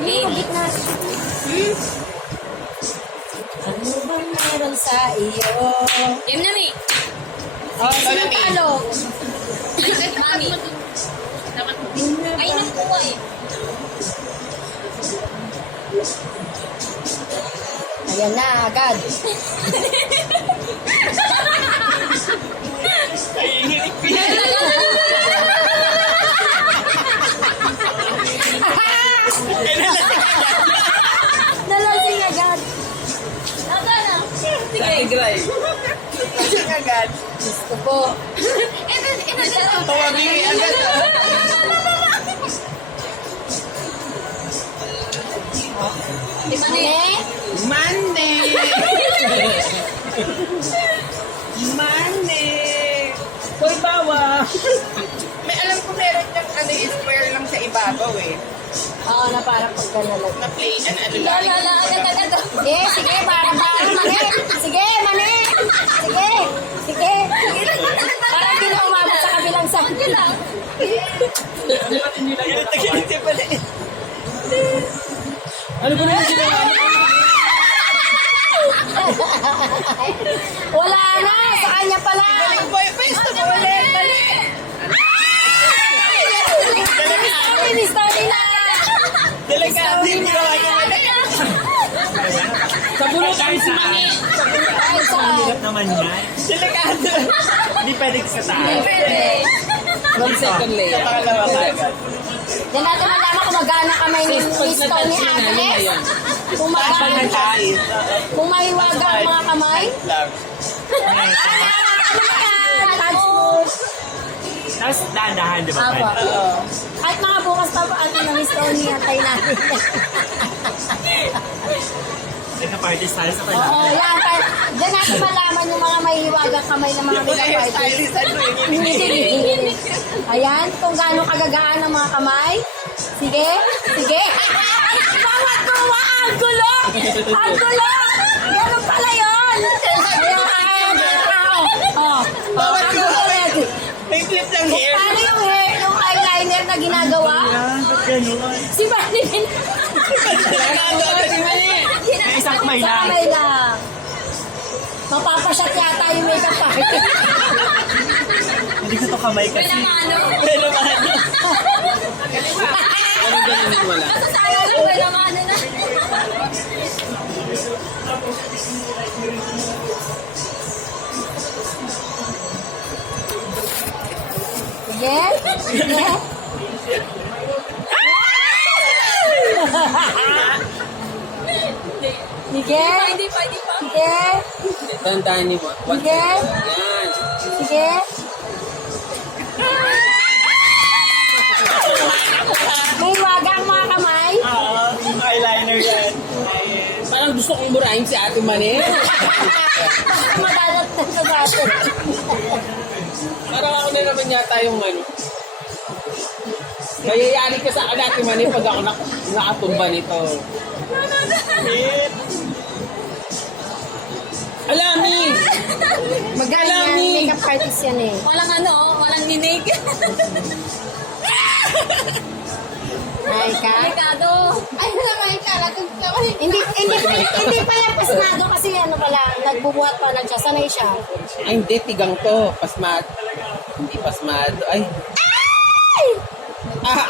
Hindi na. Ano bang meron sa iyo? Game na, Mi. Oh, sino talo? Mami. Ay, nakuha eh. Ayan na, agad. Nalasing agad. Aga na. Tigray. Lasing agad. Gusto po. Tawagin agad. Mane? Money! Hoy, bawa! May alam ko meron yung ano, square lang sa ibabaw eh. Oo, na parang pagkanalag. Na plain and ano lang. Lala, agad. Sige, sige, para mani. Sige, mani. Sige, sige. Para hindi na umabot sa kabilang sa. Tagalite pala eh. Ano ba naman sila? Wala na, sa kanya pala. Boy, pwesto mo ulit. Dali. Ministry na. Delikado yung ginawa niya ulit. Sa bulutan si Mami. Ay, saan? Naman yan. Delikado. Hindi pwede sa taas. Pwede. 1 second Sa later. pangalawa kagad. Yan natin malaman kung magana kamay ni Stone ni Agnes. Kung magana, kung mahiwaga ang mga kamay. Lang. Touch food. Tapos dahan-dahan, di ba? Apo. Oo. At mga bukas pa po at ng Stone ni antay natin. Ito party style sa Oo, kailangan. yan. Diyan natin malaman yung mga mahiwagang kamay ng mga Yung makeup artist. hairstylist ano eh. Ayan, kung gaano kagagaan ang mga kamay. Sige, sige. Mga tuwa, ang gulo! Ang gulo! Ganun pala yun! Ayan, oh. Bawat Ang gulo. gulo. May clip ng Kung hair. paano yung hair, yung eyeliner na ginagawa? Ba't ganun? Si Manny din. Delikado agad si Mani. May isang kamay Sa lang. kamay lang. Mapapasyat yata yung makeup artist. Hindi ko to kamay kasi. Pero ano. Anong ganun wala? Sayang lang, wala nga ano na. Sige, sige. Sige, Hindi pa. sige, Tandaan niyo mo. sige, Yan. sige. May waga ang mga kamay. Yung eyeliner yan. Parang gusto kong murahin si Ate Mani. Madalat na sa dati. Parang ako na naman yata yung ano. Mayayari ka sa akin, Ate Mani, pag ako nakatumba nito. Alami! Magaling yan, Alami! makeup artist yan eh. Walang ano, walang ninig. Ay ka? Delikado. Ay, naman ka. Hindi pa yan pasmado kasi ano pala, nagbubuhat pa, nagsasanay siya. Ay, hindi. Tigang to. Pasmad. Hindi pasmado. Ay. Ay! Ah!